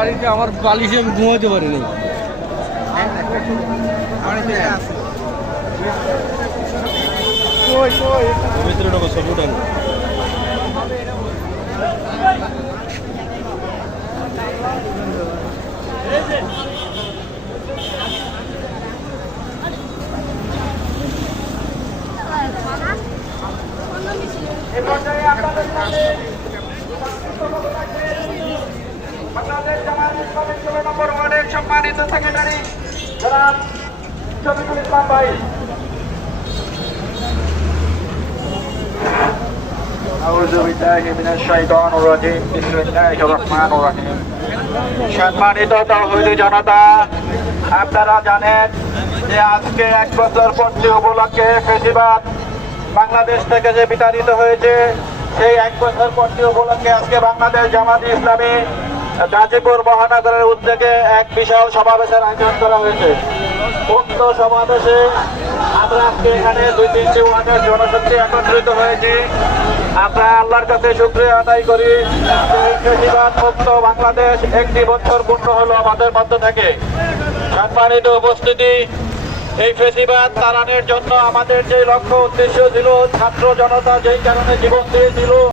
বাড়িতে আমার বালিশে আমি ঘুমাতে পারিনি। ভিতরে ঢোকো, সব উঠান। বাংলাদেশ জামায়াত ইসলামী 16 নম্বর ওয়ার্ডের সম্মানিত সেক্রেটারি জনাব শফিকুল ইসলাম ভাই। আউযু বিল্লাহি মিনাশ শাইতানির রাজিম। বিসমিল্লাহির রহমানির রহিম। সম্মানিত তাওহীদি জনতা, আপনারা জানেন যে আজকে 1 বছর পূর্তি উপলক্ষে ফেসিবাদ বাংলাদেশ থেকে যে বিতাড়িত হয়েছে, সেই 1 বছর পূর্তি উপলক্ষে আজকে বাংলাদেশ জামায়াত ইসলামী গাজীপুর মহানগরের উদ্যোগে এক বিশাল সমাবেশের আয়োজন করা হয়েছে। উক্ত সমাবেশে আমরা আজকে এখানে 2-3টি ওয়ার্ডের জনশক্তি একত্রিত হয়েছি। আমরা আল্লাহর কাছে শুকরিয়া আদায় করি যে এই ফেসিবাদ মুক্ত বাংলাদেশ 1 বছর পূর্ণ হলো আমাদের মধ্য থেকে। সম্মানিত উপস্থিতি, এই ফেসিবাদ তাড়ানোর জন্য আমাদের যে লক্ষ্য উদ্দেশ্য ছিল, ছাত্র জনতা যেই কারণে জীবন দিয়েছিল,